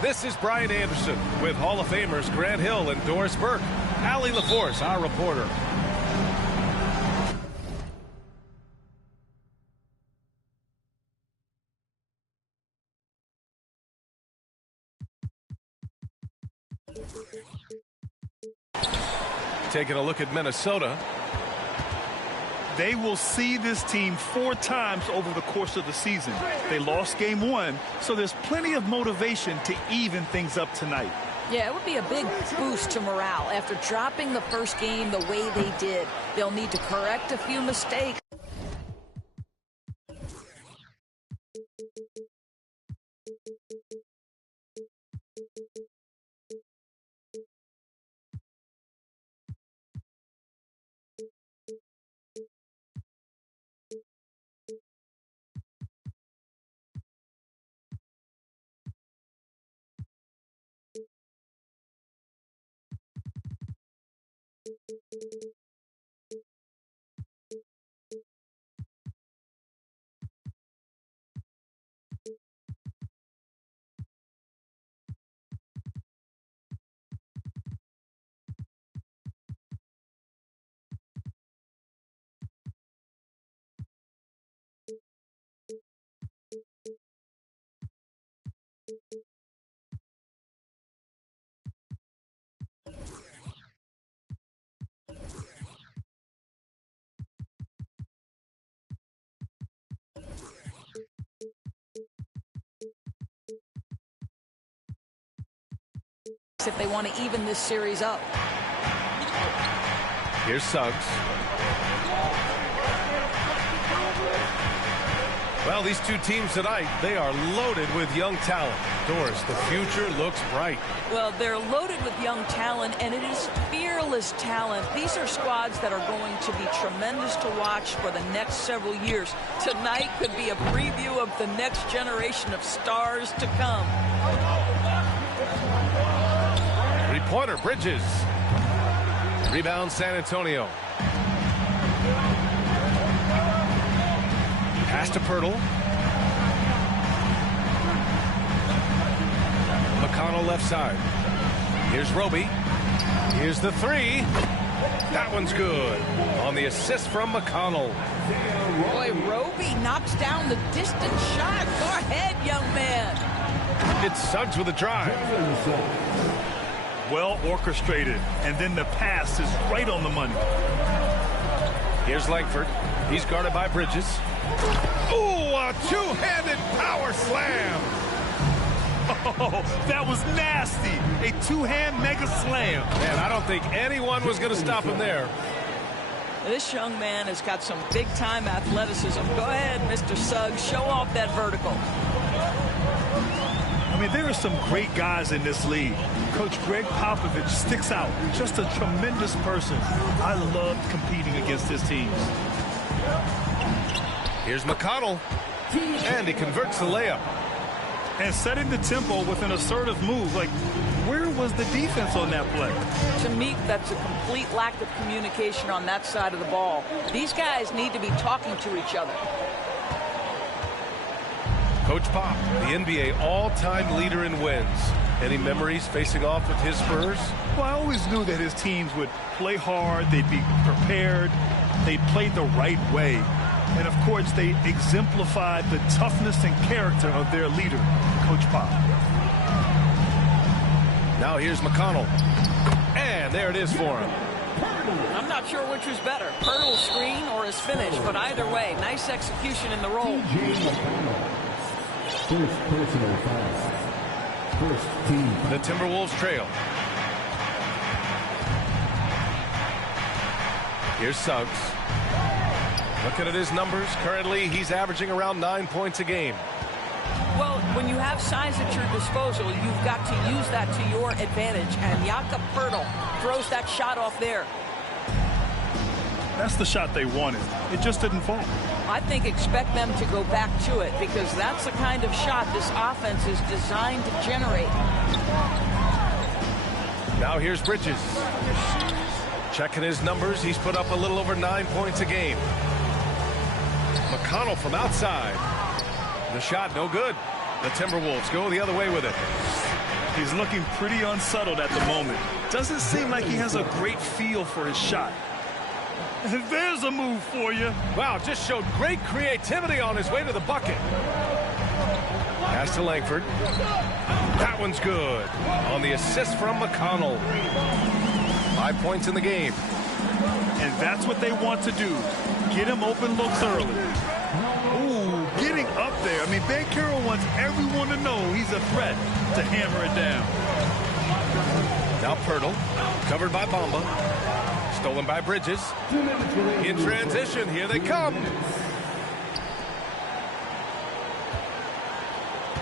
This is Brian Anderson with Hall of Famers Grant Hill and Doris Burke. Allie LaForce, our reporter. Taking a look at Minnesota. They will see this team 4 times over the course of the season. They lost game 1, so there's plenty of motivation to even things up tonight. Yeah, it would be a big boost to morale after dropping the first game the way they did. They'll need to correct a few mistakes. If they want to even this series up. Here's Suggs. Well, these two teams tonight, they are loaded with young talent. Doris, the future looks bright. Well, they're loaded with young talent, and it is fearless talent. These are squads that are going to be tremendous to watch for the next several years. Tonight could be a preview of the next generation of stars to come. Pointer, Bridges. Rebound, San Antonio. Pass to Pirtle. McConnell left side. Here's Roby. Here's the 3. That one's good. On the assist from McConnell. Boy, Roby knocks down the distant shot. Go ahead, young man. It's Suggs with a drive. Well orchestrated, and then the pass is right on the money. Here's Langford. He's guarded by Bridges. Ooh, a two-handed power slam. Oh, that was nasty. A two-hand mega slam. Man, I don't think anyone was going to stop him there. This young man has got some big-time athleticism. Go ahead, Mr. Suggs. Show off that vertical. I mean, there are some great guys in this league. Coach Greg Popovich sticks out. Just a tremendous person. I loved competing against his teams. Here's McConnell. And he converts the layup. And setting the tempo with an assertive move. Like, where was the defense on that play? To me, that's a complete lack of communication on that side of the ball. These guys need to be talking to each other. Coach Pop, the NBA all-time leader in wins. Any memories facing off with his Spurs? Well, I always knew that his teams would play hard, they'd be prepared, they'd play the right way. And, of course, they exemplified the toughness and character of their leader, Coach Pop. Now here's McConnell. And there it is for him. I'm not sure which was better, Pirtle's screen or his finish, but either way, nice execution in the roll. First personal foul. First team. The Timberwolves trail. Here's Suggs. Looking at his numbers, currently he's averaging around 9 points a game. Well, when you have size at your disposal, you've got to use that to your advantage, and Jakob Pirtle throws that shot off there. That's the shot they wanted. It just didn't fall. I think expect them to go back to it because that's the kind of shot this offense is designed to generate. Now here's Bridges. Checking his numbers, he's put up a little over 9 points a game. McConnell from outside. The shot no good. The Timberwolves go the other way with it. He's looking pretty unsettled at the moment. Doesn't seem like he has a great feel for his shot. And there's a move for you. Wow, just showed great creativity on his way to the bucket. Pass to Langford. That one's good. On the assist from McConnell. 5 points in the game. And that's what they want to do. Get him open looks early. Ooh, getting up there. I mean, Banchero wants everyone to know he's a threat to hammer it down. Now Pirtle, covered by Bamba. Stolen by Bridges. In transition, here they come.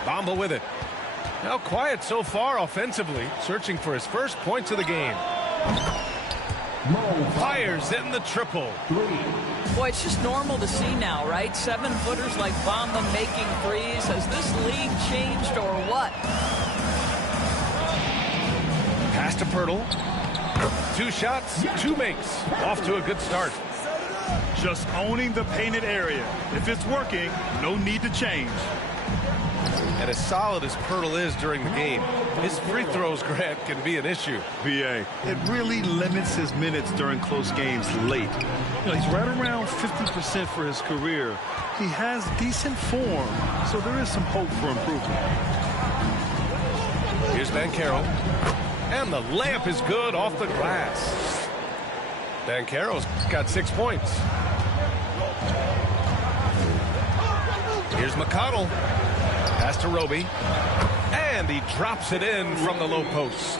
Bamba with it. Now quiet so far offensively, searching for his first points of the game. Fires in the triple. Boy, it's just normal to see now, right? 7-footers like Bamba making threes. Has this league changed or what? Pass to Pirtle. 2 shots, 2 makes. Off to a good start. Just owning the painted area. If it's working, no need to change. And as solid as Pirtle is during the game, his free throws, Grant, can be an issue. VA, it really limits his minutes during close games late. You know, he's right around 50% for his career. He has decent form, so there is some hope for improvement. Here's Banchero. And the layup is good off the glass. Banchero's got 6 points. Here's McConnell. Pass to Roby. And he drops it in from the low post.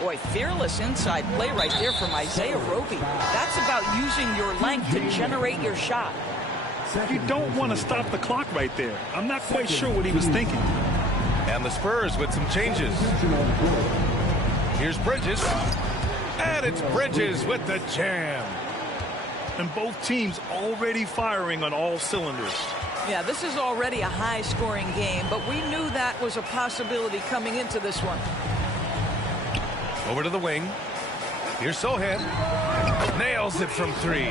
Boy, fearless inside play right there from Isaiah Roby. That's about using your length to generate your shot. You don't want to stop the clock right there. I'm not quite sure what he was thinking. And the Spurs with some changes. Here's Bridges. And it's Bridges with the jam. And both teams already firing on all cylinders. Yeah, this is already a high-scoring game, but we knew that was a possibility coming into this one. Over to the wing. Here's Sohan. Nails it from 3.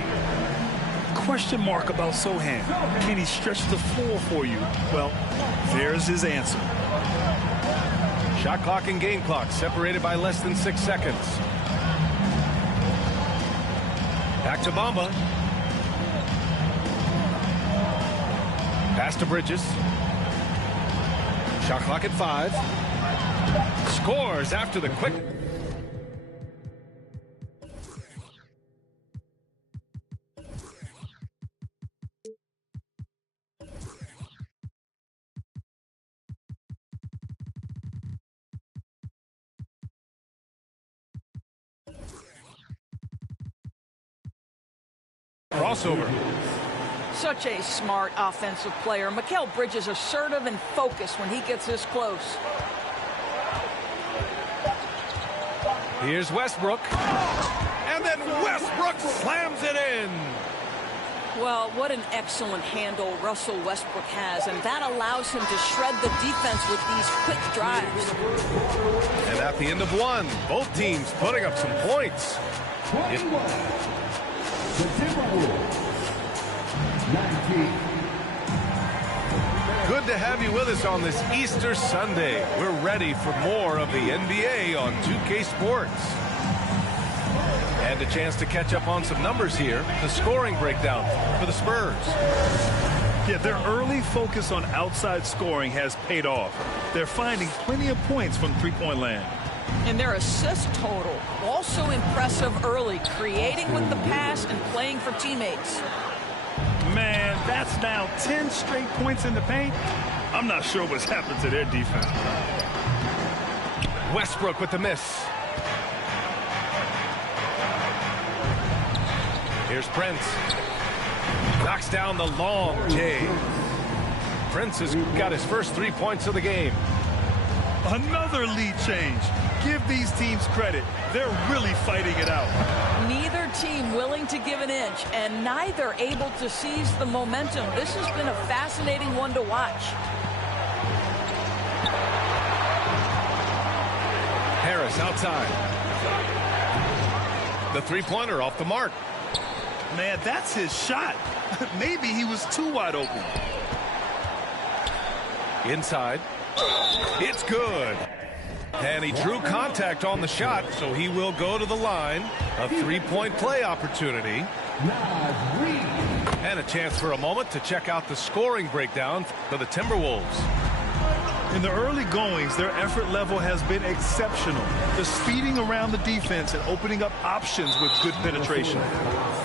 Question mark about Sohan. Can he stretch the floor for you? Well, there's his answer. Shot clock and game clock separated by less than 6 seconds. Back to Bamba. Pass to Bridges. Shot clock at 5. Scores after the quick. Crossover. Such a smart offensive player. Mikal Bridges assertive and focused when he gets this close. Here's Westbrook. And then Westbrook slams it in. Well, what an excellent handle Russell Westbrook has, and that allows him to shred the defense with these quick drives. And at the end of 1, both teams putting up some points. The Timberwolves, 19. Good to have you with us on this Easter Sunday. We're ready for more of the NBA on 2K Sports. And a chance to catch up on some numbers here. The scoring breakdown for the Spurs. Yeah, their early focus on outside scoring has paid off. They're finding plenty of points from three-point land. And their assist total, also impressive early, creating with the pass and playing for teammates. Man, that's now 10 straight points in the paint. I'm not sure what's happened to their defense. Westbrook with the miss. Here's Prince. Knocks down the long J. Prince has got his first 3 points of the game. Another lead change. Give these teams credit. They're really fighting it out. Neither team willing to give an inch, and neither able to seize the momentum. This has been a fascinating one to watch. Harris outside. The three-pointer off the mark. Man, that's his shot. Maybe he was too wide open. Inside. It's good. And he drew contact on the shot, so he will go to the line. A three-point play opportunity. And a chance for a moment to check out the scoring breakdown for the Timberwolves. In the early goings, their effort level has been exceptional. The speeding around the defense and opening up options with good penetration.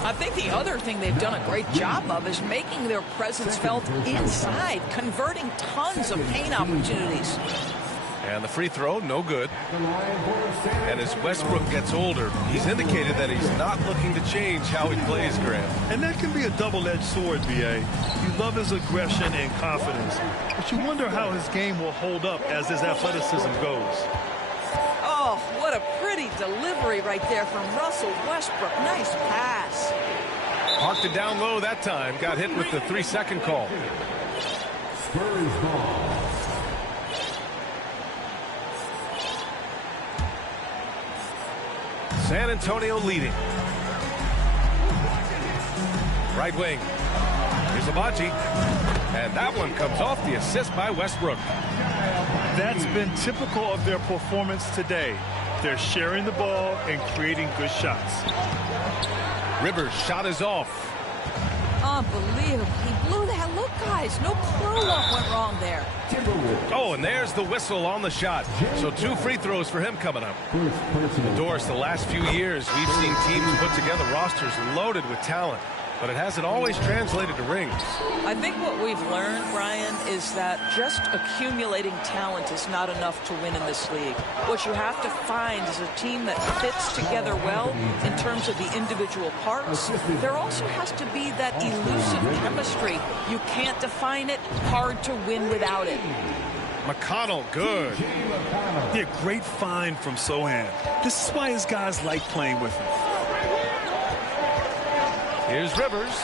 I think the other thing they've done a great job of is making their presence felt inside, converting tons of paint opportunities. And the free throw, no good. And as Westbrook gets older, he's indicated that he's not looking to change how he plays, Grant. And that can be a double-edged sword, B.A. You love his aggression and confidence, but you wonder how his game will hold up as his athleticism goes. Oh, what a pretty delivery right there from Russell Westbrook. Nice pass. Parked it down low that time. Got hit with the 3-second call. Spurs ball. San Antonio leading. Right wing. Here's Abaji. And that one comes off the assist by Westbrook. That's been typical of their performance today. They're sharing the ball and creating good shots. Rivers' shot is off. Unbelievable. He blew that. Look, guys, no clue what went wrong there. Oh, and there's the whistle on the shot. So 2 free throws for him coming up. Doris, the last few years, we've seen teams put together rosters loaded with talent, but it hasn't always translated to rings. I think what we've learned, Brian, is that just accumulating talent is not enough to win in this league. What you have to find is a team that fits together well in terms of the individual parts. There also has to be that elusive chemistry. You can't define it, hard to win without it. McConnell, good. Yeah, great find from Sohan. This is why his guys like playing with him. Here's Rivers.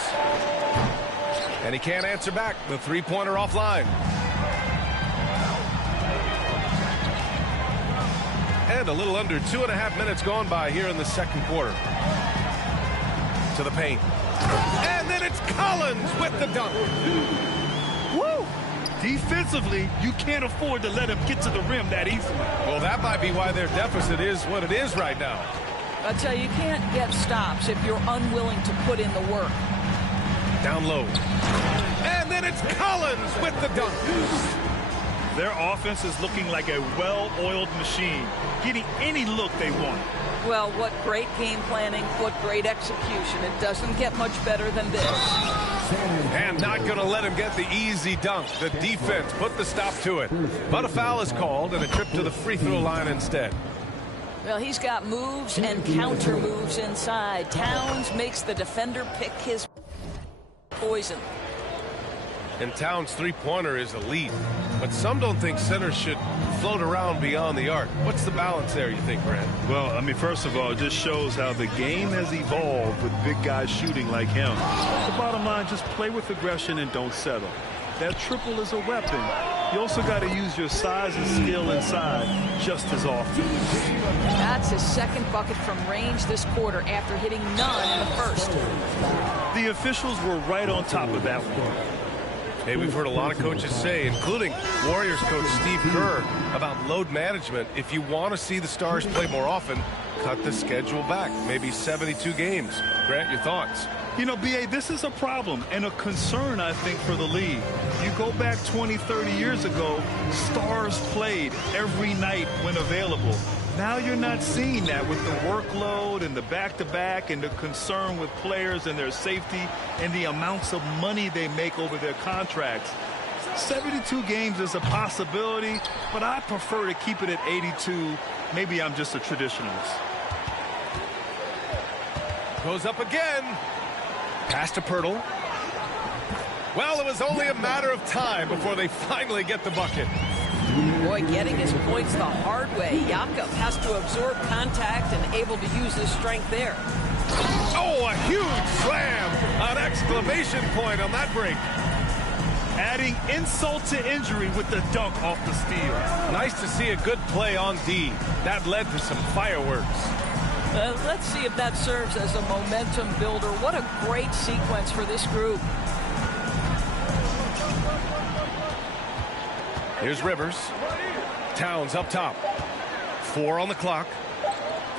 And he can't answer back. The three-pointer offline. And a little under 2.5 minutes gone by here in the second quarter. To the paint. And then it's Collins with the dunk. Woo! Defensively, you can't afford to let him get to the rim that easily. Well, that might be why their deficit is what it is right now. I tell you, you can't get stops if you're unwilling to put in the work. Down low. And then it's Collins with the dunk. Their offense is looking like a well-oiled machine, getting any look they want. Well, what great game planning, what great execution. It doesn't get much better than this. And not going to let him get the easy dunk. The defense put the stop to it. But a foul is called and a trip to the free throw line instead. Well, he's got moves and counter moves inside. Towns makes the defender pick his poison. And Towns' three-pointer is elite. But some don't think centers should float around beyond the arc. What's the balance there, you think, Grant? Well, I mean, first of all, it just shows how the game has evolved with big guys shooting like him. The bottom line, just play with aggression and don't settle. That triple is a weapon. You also got to use your size and skill inside just as often. That's his second bucket from range this quarter after hitting none in the first. The officials were right on top of that one. Hey, we've heard a lot of coaches say, including Warriors coach Steve Kerr, about load management. If you want to see the Stars play more often, cut the schedule back. Maybe 72 games. Grant, your thoughts? You know, B.A., this is a problem and a concern, I think, for the league. You go back 20, 30 years ago, Stars played every night when available. Now you're not seeing that with the workload and the back-to-back and the concern with players and their safety and the amounts of money they make over their contracts. 72 games is a possibility, but I prefer to keep it at 82. Maybe I'm just a traditionalist. Goes up again. Pass to Pirtle. Well, it was only a matter of time before they finally get the bucket. Boy, getting his points the hard way. Jakob has to absorb contact and able to use his strength there. Oh, a huge slam. An exclamation point on that break. Adding insult to injury with the dunk off the steal. Nice to see a good play on D. That led to some fireworks. Let's see if that serves as a momentum builder. What a great sequence for this group. Here's Rivers. Towns up top. 4 on the clock.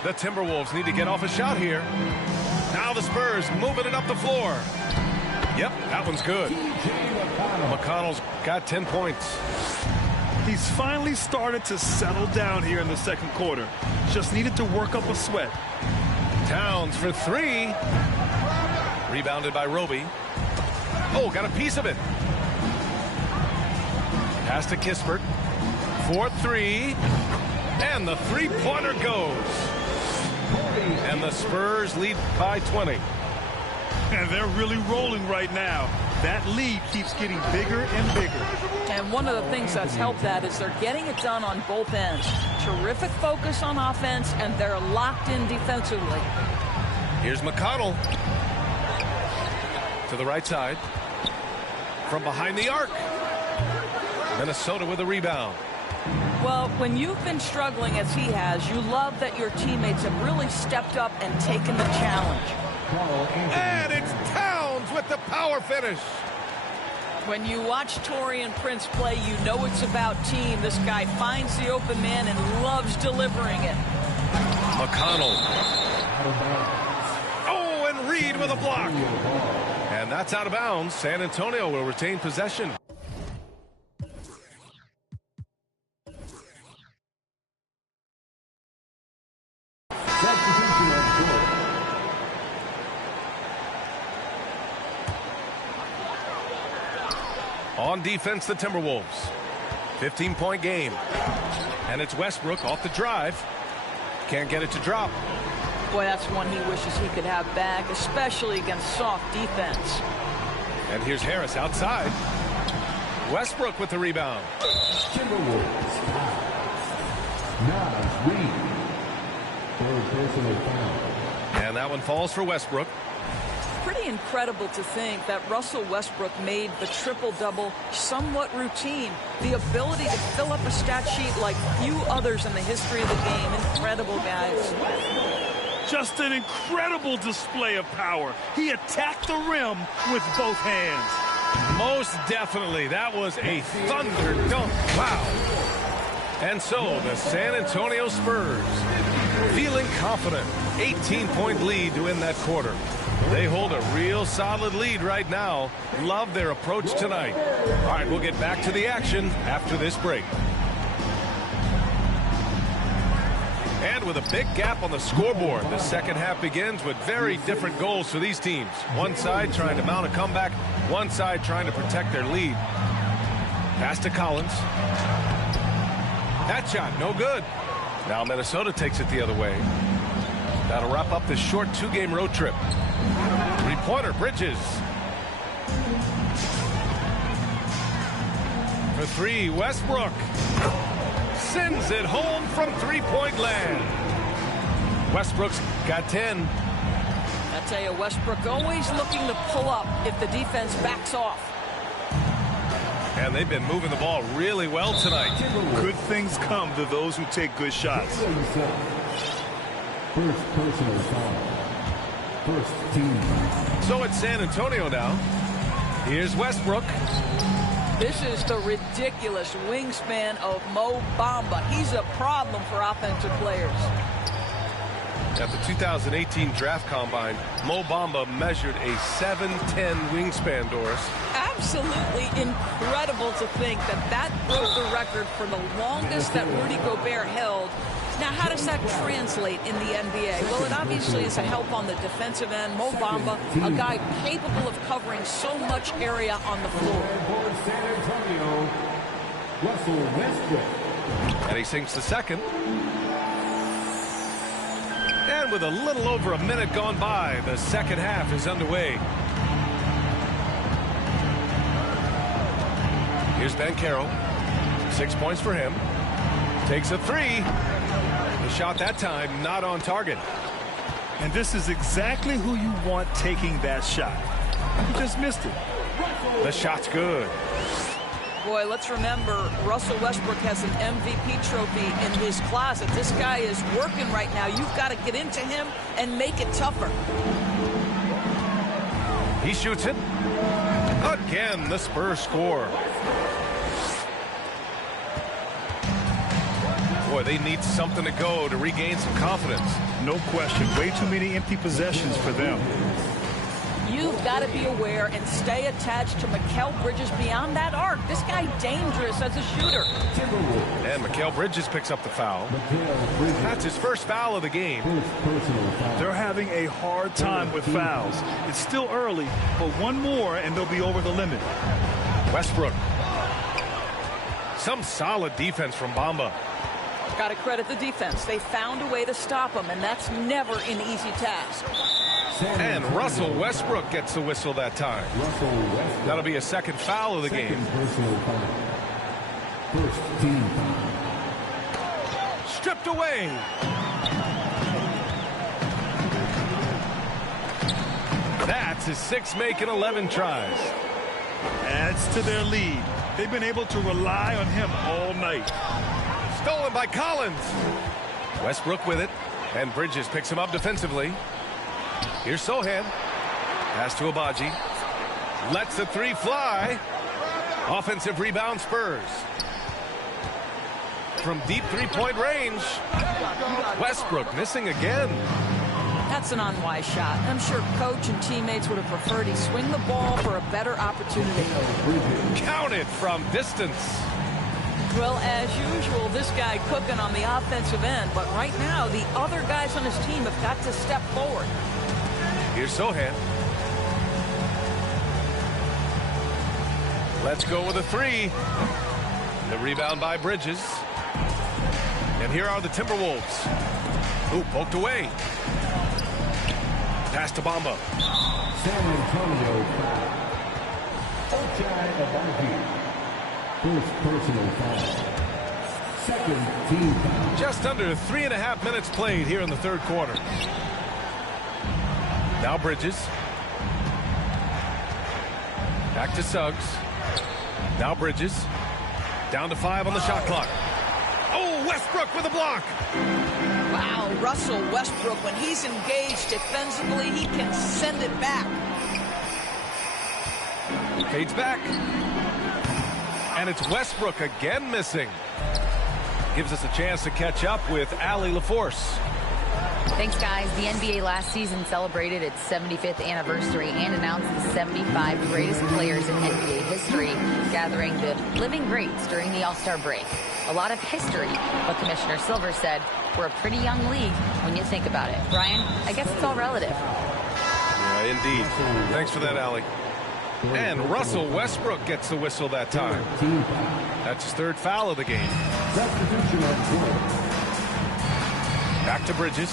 The Timberwolves need to get off a shot here. Now the Spurs moving it up the floor. Yep, that one's good. McConnell's got 10 points. He's finally started to settle down here in the second quarter. Just needed to work up a sweat. Towns for 3. Rebounded by Roby. Oh, got a piece of it. Pass to Kispert. 4-3. And the three-pointer goes. And the Spurs lead by 20. And they're really rolling right now. That lead keeps getting bigger and bigger. And one of the things that's helped that is they're getting it done on both ends. Terrific focus on offense, and they're locked in defensively. Here's McConnell. To the right side. From behind the arc. Minnesota with a rebound. Well, when you've been struggling as he has, you love that your teammates have really stepped up and taken the challenge. And it's Towns with the power finish. When you watch Taurean Prince play, you know it's about team. This guy finds the open man and loves delivering it. McConnell. Oh, and Reed with a block. And that's out of bounds. San Antonio will retain possession. On defense, the Timberwolves. 15-point game. And it's Westbrook off the drive. Can't get it to drop. Boy, that's one he wishes he could have back, especially against soft defense. And here's Harris outside. Westbrook with the rebound. Timberwolves. Reed. Third personal foul. And that one falls for Westbrook. Pretty incredible to think that Russell Westbrook made the triple-double somewhat routine. The ability to fill up a stat sheet like few others in the history of the game. Incredible, guys. Just an incredible display of power. He attacked the rim with both hands. Most definitely. That was a thunder dunk. Wow. And so the San Antonio Spurs feeling confident. 18-point lead to win that quarter. They hold a real solid lead right now. Love their approach tonight. All right, we'll get back to the action after this break. And with a big gap on the scoreboard, the second half begins with very different goals for these teams. One side trying to mount a comeback, one side trying to protect their lead. Pass to Collins. That shot, no good. Now Minnesota takes it the other way. That'll wrap up this short 2-game road trip. Three-pointer, Bridges. For 3, Westbrook. Sends it home from three-point land. Westbrook's got 10. I tell you, Westbrook always looking to pull up if the defense backs off. And they've been moving the ball really well tonight. Good things come to those who take good shots. First personal foul. First team. So it's San Antonio now. Here's Westbrook. This is the ridiculous wingspan of Mo Bamba. He's a problem for offensive players. At the 2018 Draft Combine, Mo Bamba measured a 7'10" wingspan, Doris. Absolutely incredible to think that that broke the record for the longest that Rudy Gobert held. Now, how does that translate in the NBA? Well, it obviously is a help on the defensive end. Mo Bamba, a guy capable of covering so much area on the floor. San Antonio, Russell Westbrook. And he sinks the second. And with a little over a minute gone by, the second half is underway. Here's Banchero. 6 points for him. Takes a 3. The shot that time not on target. And this is exactly who you want taking that shot. He just missed it. The shot's good. Boy, let's remember, Russell Westbrook has an MVP trophy in his closet. This guy is working right now. You've got to get into him and make it tougher. He shoots it. Again, the Spurs score. Boy, they need something to go to regain some confidence. No question. Way too many empty possessions for them. You've got to be aware and stay attached to Mikal Bridges beyond that arc. This guy dangerous as a shooter. And Mikal Bridges picks up the foul. That's his first foul of the game. They're having a hard time with fouls. It's still early, but one more and they'll be over the limit. Westbrook. Some solid defense from Bamba. Got to credit the defense. They found a way to stop him, and that's never an easy task. And Russell Westbrook gets the whistle that time. That'll be a second foul of the game. First team foul. Stripped away. That's his 6 make and 11 tries. Adds to their lead. They've been able to rely on him all night. Stolen by Collins. Westbrook with it. And Bridges picks him up defensively. Here's Sohan. Pass to Abaji. Lets the 3 fly. Offensive rebound Spurs. From deep 3-point range. Westbrook missing again. That's an unwise shot. I'm sure coach and teammates would have preferred he swing the ball for a better opportunity. Counted from distance. Well, as usual, this guy cooking on the offensive end, but right now the other guys on his team have got to step forward. Here's Sohan. Let's go with a 3. The rebound by Bridges. And here are the Timberwolves. Ooh, poked away. Pass to Bamba. San Antonio foul. First personal foul. Second team foul. Just under 3.5 minutes played here in the third quarter. Now Bridges. Back to Suggs. Now Bridges. Down to 5 on the shot clock. Oh, Westbrook with a block. Wow, Russell Westbrook, when he's engaged defensively, he can send it back. Fades back. And it's Westbrook again missing. Gives us a chance to catch up with Allie LaForce. Thanks, guys. The NBA last season celebrated its 75th anniversary and announced the 75 greatest players in NBA history, gathering the living greats during the All-Star break. A lot of history, but Commissioner Silver said we're a pretty young league when you think about it. Brian, I guess it's all relative. Yeah, indeed. Thanks for that, Allie. And Russell Westbrook gets the whistle that time. That's his 3rd foul of the game. Back to Bridges.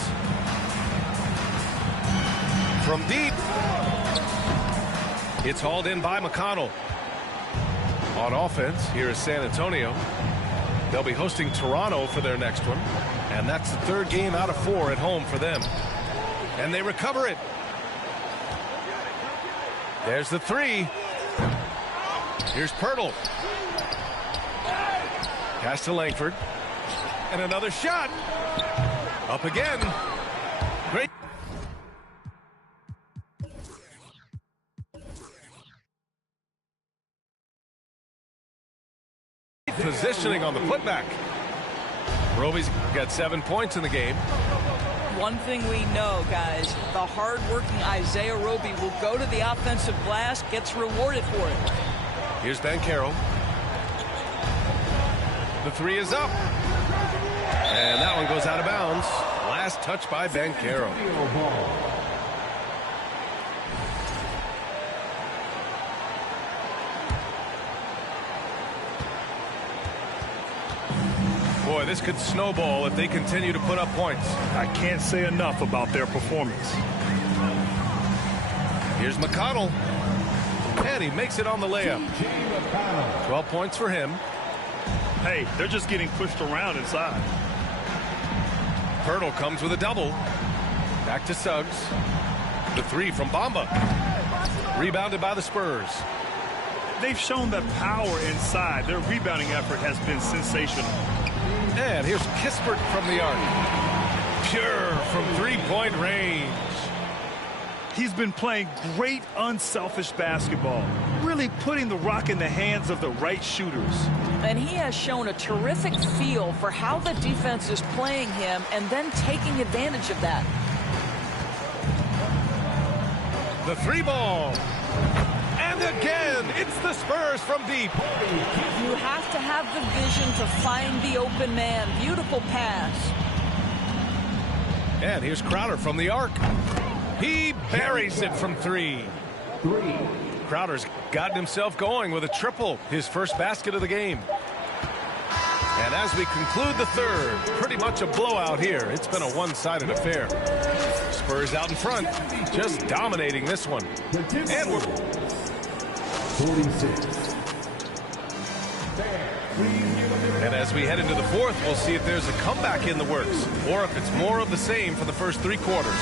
From deep. It's hauled in by McConnell. On offense, here is San Antonio. They'll be hosting Toronto for their next one. And that's the 3rd game out of 4 at home for them. And they recover it. There's the 3. Here's Pirtle. Pass to Langford. And another shot. Up again. Great. Positioning on the putback. Roby's got 7 points in the game. One thing we know, guys, the hard-working Isaiah Roby will go to the offensive glass, gets rewarded for it. Here's Banchero. The 3 is up. And that one goes out of bounds. Last touch by Banchero. Boy, this could snowball if they continue to put up points. I can't say enough about their performance. Here's McConnell. And he makes it on the layup. 12 points for him. Hey, they're just getting pushed around inside. Pirtle comes with a double. Back to Suggs. The 3 from Bamba. Rebounded by the Spurs. They've shown that power inside. Their rebounding effort has been sensational. And here's Kispert from the arc. Pure from 3-point range. He's been playing great unselfish basketball. Really really putting the rock in the hands of the right shooters. And he has shown a terrific feel for how the defense is playing him and then taking advantage of that. The three ball. And again, it's the Spurs from deep. You have to have the vision to find the open man. Beautiful pass. And here's Crowder from the arc. He buries it from three. Crowder's gotten himself going with a triple, his first basket of the game. And as we conclude the third, pretty much a blowout here. It's been a one-sided affair. Spurs out in front, just dominating this one. And we're 46. And as we head into the fourth, we'll see if there's a comeback in the works or if it's more of the same for the first three quarters.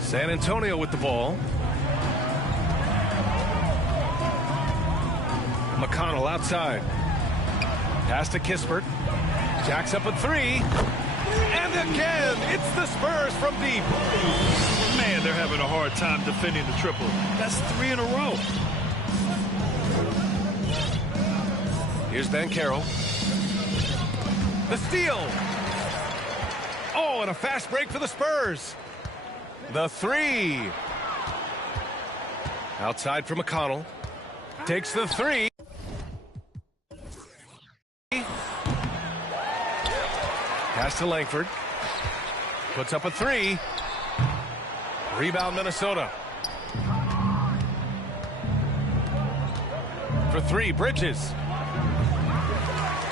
San Antonio with the ball. McConnell outside. Pass to Kispert. Jacks up a three. And again, it's the Spurs from deep. Man, they're having a hard time defending the triple. That's 3 in a row. Here's Banchero. The steal. Oh, and a fast break for the Spurs. The three. Outside for McConnell. Takes the three. Pass to Langford. Puts up a three. Rebound Minnesota. For three, Bridges.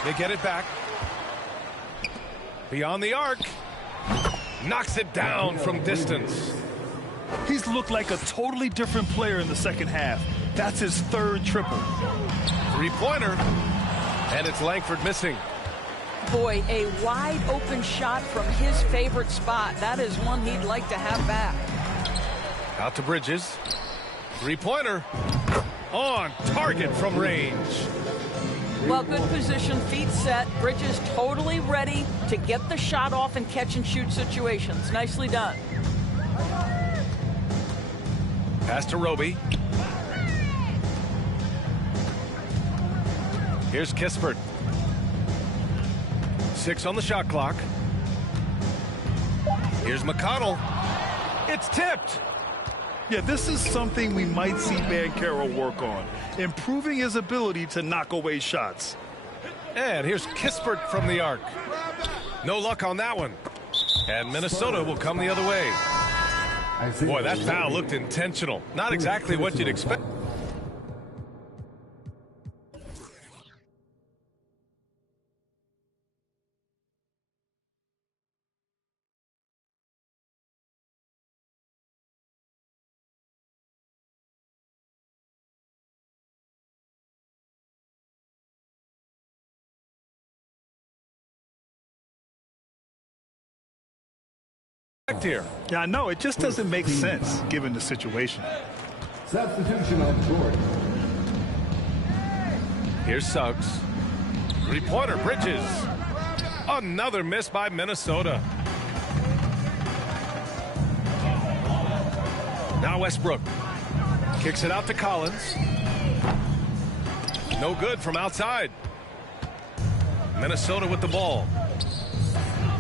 They get it back. Beyond the arc. Knocks it down from distance. He's looked like a totally different player in the second half. That's his third triple. Three-pointer. And it's Langford missing. Boy, a wide open shot from his favorite spot. That is one he'd like to have back. Out to Bridges. Three-pointer. On target from range. Well, good position, feet set. Bridges totally ready to get the shot off in catch-and-shoot situations. Nicely done. Pass to Roby. Here's Kispert. 6 on the shot clock. Here's McConnell. It's tipped. Yeah, this is something we might see Banchero work on, improving his ability to knock away shots. And here's Kispert from the arc. No luck on that one. And Minnesota will come the other way. Boy, that foul looked intentional. Not exactly what you'd expect. Here. Yeah, I know. It just doesn't make sense given the situation. Substitution on court. Here's Suggs. Three-pointer, Bridges. Another miss by Minnesota. Now Westbrook. Kicks it out to Collins. No good from outside. Minnesota with the ball.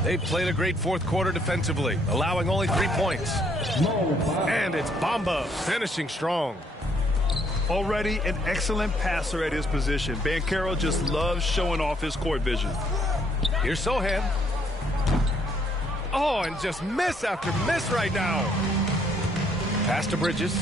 They've played a great fourth quarter defensively, allowing only 3 points. And it's Bamba finishing strong. Already an excellent passer at his position. Banchero just loves showing off his court vision. Here's Sohan. Oh, and just miss after miss right now. Pass to Bridges.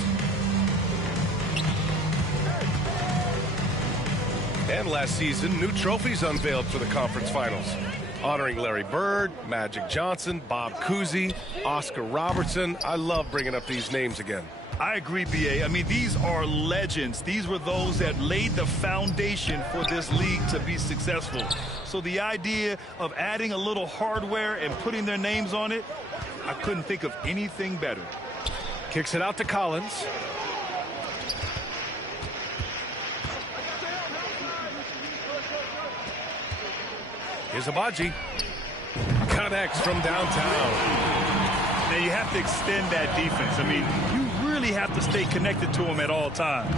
And last season, new trophies unveiled for the conference finals, honoring Larry Bird, Magic Johnson, Bob Cousy, Oscar Robertson. I love bringing up these names again. I agree, B.A. I mean, these are legends. These were those that laid the foundation for this league to be successful. So the idea of adding a little hardware and putting their names on it, I couldn't think of anything better. Kicks it out to Collins. Here's Abaji. Connects from downtown. Now you have to extend that defense. I mean, you really really have to stay connected to him at all times.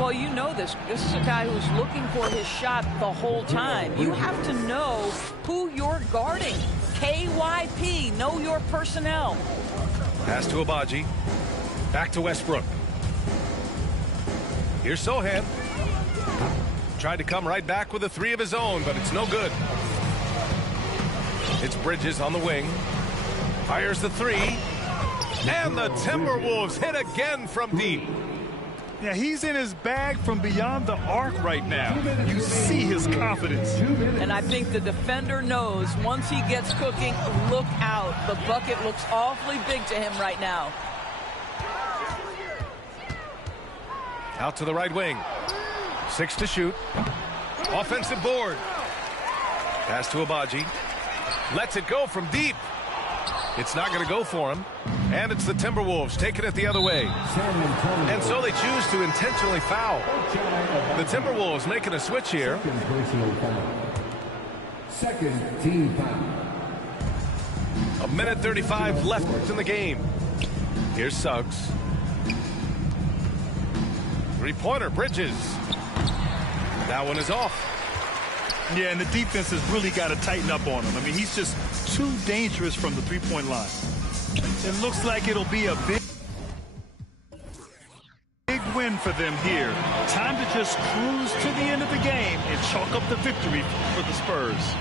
Well, you know this. This is a guy who's looking for his shot the whole time. You have to know who you're guarding. KYP, know your personnel. Pass to Abaji. Back to Westbrook. Here's Sohan. Tried to come right back with a three of his own, but it's no good. It's Bridges on the wing. Fires the three. And the Timberwolves hit again from deep. Yeah, he's in his bag from beyond the arc right now. You see his confidence. And I think the defender knows once he gets cooking, look out. The bucket looks awfully big to him right now. Out to the right wing. 6 to shoot. Offensive board. Pass to Abaji. Lets it go from deep. It's not going to go for him. And it's the Timberwolves taking it the other way. And so they choose to intentionally foul. The Timberwolves making a switch here. Second team foul. 1:35 left in the game. Here's Suggs. Three-pointer, Bridges. That one is off. Yeah, and the defense has really got to tighten up on him. I mean, he's just too dangerous from the three-point line. It looks like it'll be a big win for them here. Time to just cruise to the end of the game and chalk up the victory for the Spurs.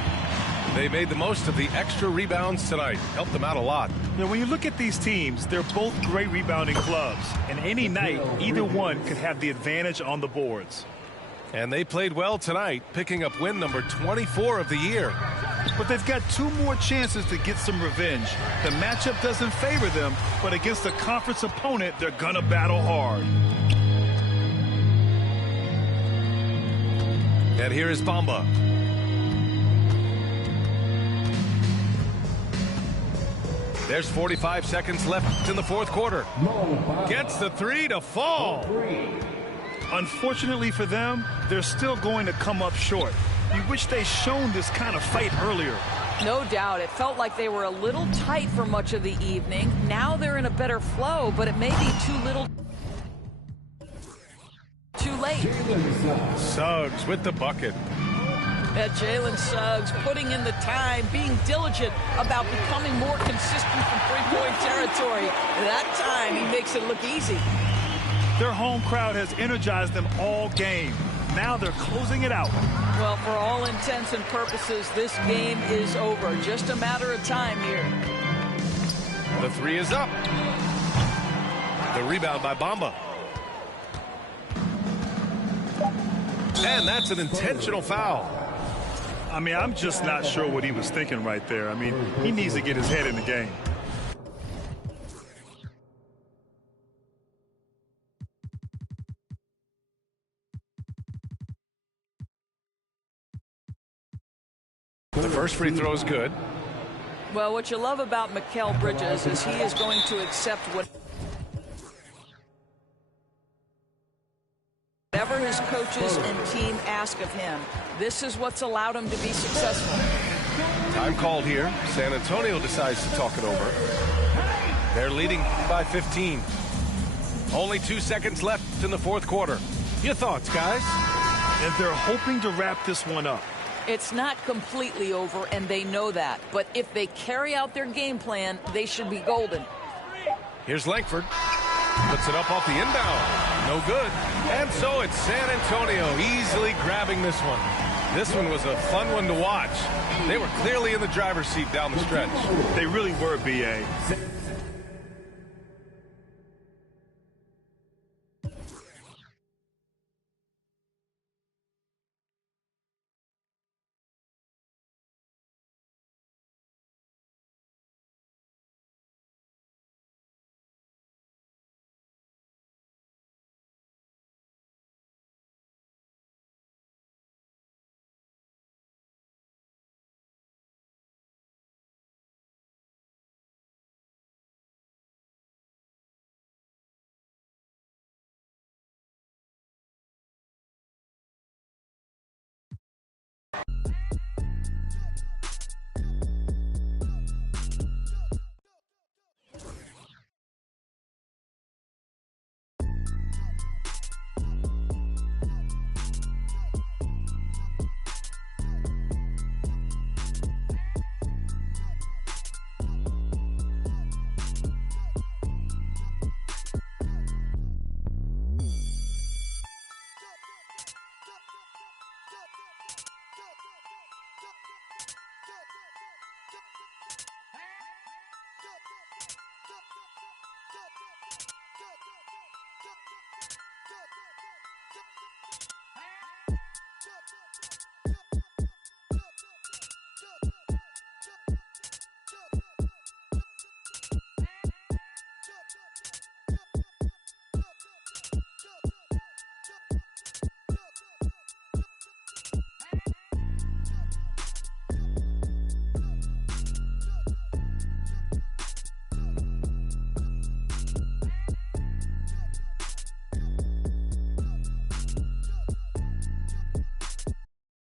They made the most of the extra rebounds tonight. Helped them out a lot. Now, when you look at these teams, they're both great rebounding clubs. And any night, either one could have the advantage on the boards. And they played well tonight, picking up win number 24 of the year. But they've got 2 more chances to get some revenge. The matchup doesn't favor them, but against a conference opponent, they're gonna battle hard. And here is Bamba. There's 45 seconds left in the fourth quarter. Gets the three to fall. Unfortunately for them, they're still going to come up short. You wish they'd shown this kind of fight earlier. No doubt. It felt like they were a little tight for much of the evening. Now they're in a better flow, but it may be too little too late. Suggs with the bucket. Jalen Suggs putting in the time, being diligent about becoming more consistent from three-point territory. That time, he makes it look easy. Their home crowd has energized them all game. Now they're closing it out. Well, for all intents and purposes, this game is over. Just a matter of time here. The three is up. The rebound by Bamba. And that's an intentional foul. I mean, I'm just not sure what he was thinking right there. I mean, he needs to get his head in the game. The first free throw is good. Well, what you love about Mikal Bridges is he is going to accept whatever his coaches and team ask of him. This is what's allowed him to be successful. Time called here. San Antonio decides to talk it over. They're leading by 15. Only 2 seconds left in the fourth quarter. Your thoughts, guys? And they're hoping to wrap this one up. It's not completely over, and they know that. But if they carry out their game plan, they should be golden. Here's Langford. Puts it up off the inbound. No good. And so it's San Antonio easily grabbing this one. This one was a fun one to watch. They were clearly in the driver's seat down the stretch. They really were, B.A.